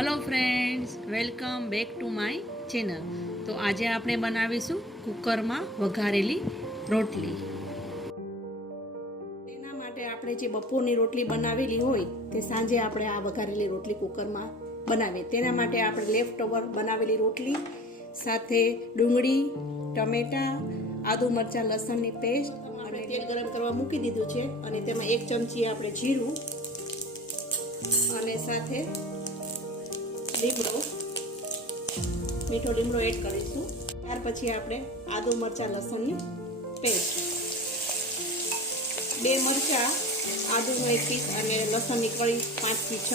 Hello friends welcome back to my channel તો આજે આપણે બનાવીશું કુકરમાં વઘારેલી રોટલી. તેના માટે આપણે જે બપોરની રોટલી બનાવેલી હોય, તે સાંજે આપણે આ વઘારેલી રોટલી કુકરમાં બનાવીએ. તેના માટે આપણે લેફ્ટ ઓવર બનાવેલી રોટલી, સાથે ડુંગળી, ટમેટા, આદુ મરચાં, લસણની પેસ્ટ અને તેલ ગરમ કરવા મૂકી દીધું છે. અને તેમાં એક ચમચી આપણે જીરું અને સાથે લીમડો મીઠો લીમડો એડ કરીશું. ત્યાર પછી આપણે આદુ મરચાં લસણની પેસ્ટ. બે મરચાં આદુનો એક પીસ અને લસણની કળી પાંચથી છ.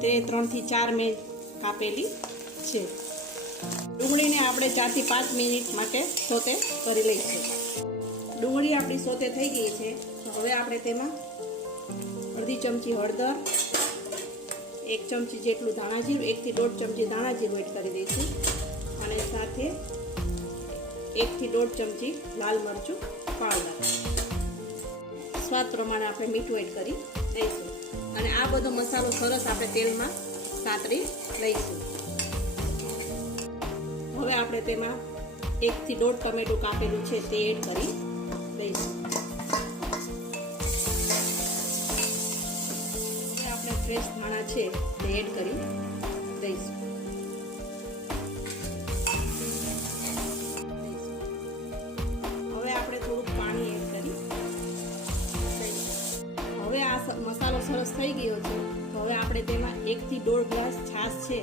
તે ત્રણથી ચાર મેં કાપેલી છે. ડુંગળીને આપણે ચારથી પાંચ મિનિટ માટે સોતે કરી લઈશું. ડુંગળી આપણી સોતે થઈ ગઈ છે. હવે આપણે તેમાં અડધી ચમચી હળદર એક ચમચી જેટલું ધાણા એકથી દોઢ ચમચી ધાણા જીરું એડ કરી દઈશું. અને સાથે એકથી દોઢ ચમચી લાલ મરચું પાવડર. સ્વાદ પ્રમાણે આપણે મીઠું એડ કરી દઈશું. અને આ બધો મસાલો સરસ આપણે તેલમાં સાતરી લઈશું. હવે આપણે તેમાં એકથી દોઢ ટમેટું કાપેલું છે તે એડ કરી દઈશું. ફ્રેશ ધાણા છે, તે એડ કરી દઈશું. હવે આપણે થોડુંક પાણી એડ કરી હવે આ મસાલો સરસ થઈ ગયો છે. તો હવે આપણે તેમાં એકથી દોઢ ગ્લાસ છાશ છે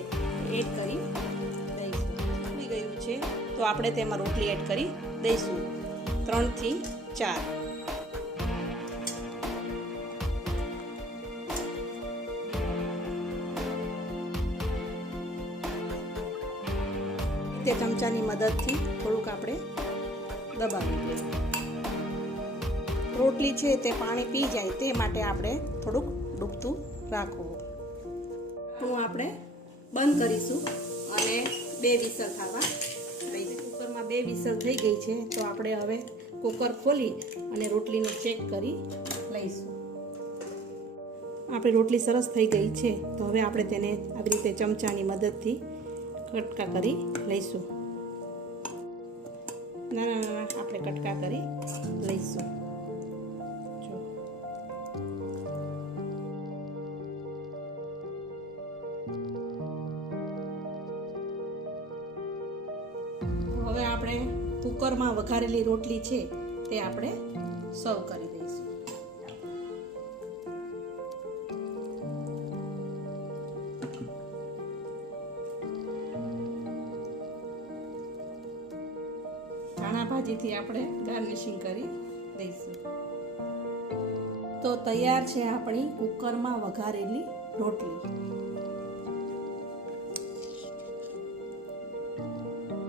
એડ કરી દઈશું. ગયું છે. તો આપણે તેમાં રોટલી એડ કરી દઈશું. ત્રણથી ચાર. તે ચમચાની મદદથી થોડુંક આપણે દબાવી દઈએ. રોટલી છે તે પાણી પી જાય તે માટે આપણે થોડુંક ડૂબતું રાખવું. હું આપણે બંધ કરીશું અને બે વિસલ થવા દઈશું કુકરમાં બે વિસલ થઈ ગઈ છે તો આપણે હવે કુકર ખોલી અને રોટલીને ચેક કરી લઈશું. આપણી રોટલી સરસ થઈ ગઈ છે તો હવે આપણે તેને આવી રીતે ચમચાની મદદથી કટકા કરી લઈશું. નાના નાના આપણે કટકા કરી લઈશું. હવે આપણે કુકરમાં વઘારેલી રોટલી છે તે આપણે સર્વ કરી દઈશું ધાણા ભાજીથી આપણે ગાર્નિશિંગ કરી દઈશું. તો તૈયાર છે આપણી કુકરમાં વઘારેલી રોટલી.